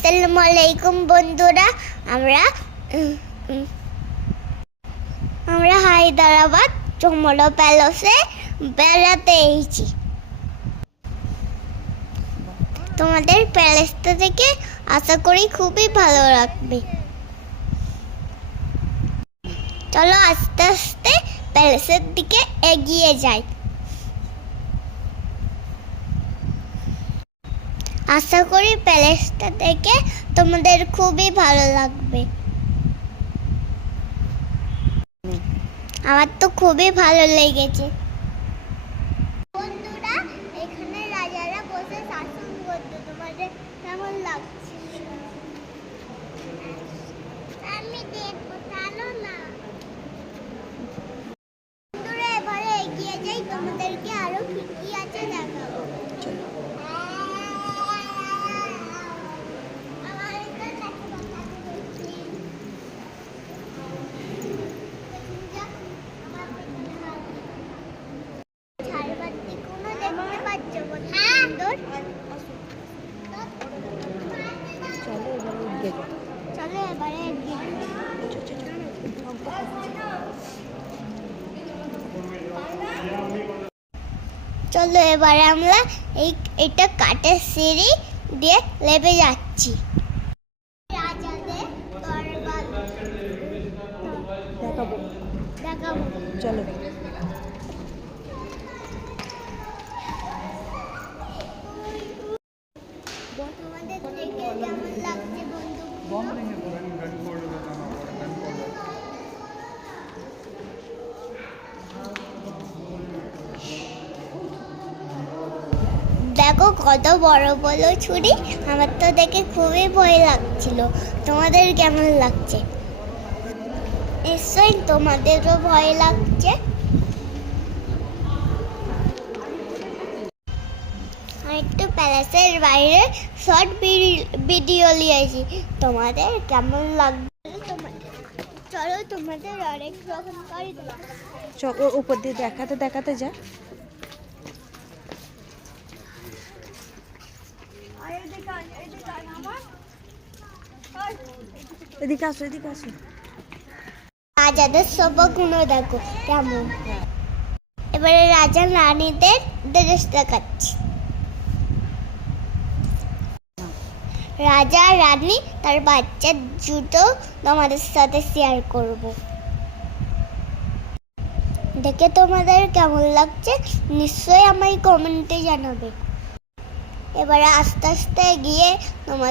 আসসালামু আলাইকুম বন্ধুরা, আমরা আমরা হায়দ্রাবাদ চমড়া প্যালেসে বেড়াতে এসেছি। তোমাদের প্যালেসটা থেকে আশা করি খুবই ভালো লাগবে। চলো আস্তে আস্তে প্যালেসের দিকে এগিয়ে যাই। আশা করি প্যালেসটা থেকে তোমাদের খুবই ভালো লাগবে। আমার তো খুবই ভালো লেগেছে। বন্ধুরা, এখানে রাজারা বসে শাসন করতো, তোমাদের কেমন লাগছে? আমি দেখবো, চলো না বন্ধুরা, এবারে এগিয়ে যাই, তোমাদেরকে আরো কি কি আছে দেখাবো। চলো এবারে আমরা এটা কাঠের সিঁড়ি দিয়ে লেবে যাচ্ছি। দেখাবো চলো। তোমাদের দেখে কেমন লাগছে বন্ধু? দেখো কত বড় বড় ছুরি, আমার তো দেখে খুবই ভয় লাগছিল। তোমাদের কেমন লাগছে? নিশ্চয়ই তোমাদেরও ভয় লাগছে। একটু প্যালেসের বাইরে শর্ট ভিডিও নিয়েছি, তোমাদের কেমন লাগবে? চলো তোমাদের অনেক রকম করে উপর দিয়ে দেখাতে দেখাতে যা। এদিকে আসো, এদিকে আসো। রাজাদের সবগুলো দেখো কেমন। এবারে রাজা রানীদের ড্রেস দেখাচ্ছি। রাজা রানী তার বাচ্চার জুতো তোমাদের সাথে শেয়ার করব। দেখে তোমাদের কেমন লাগছে নিশ্চয়ই আমায় কমেন্টে জানাবে। এবারে আস্তে আস্তে গিয়ে তোমাদের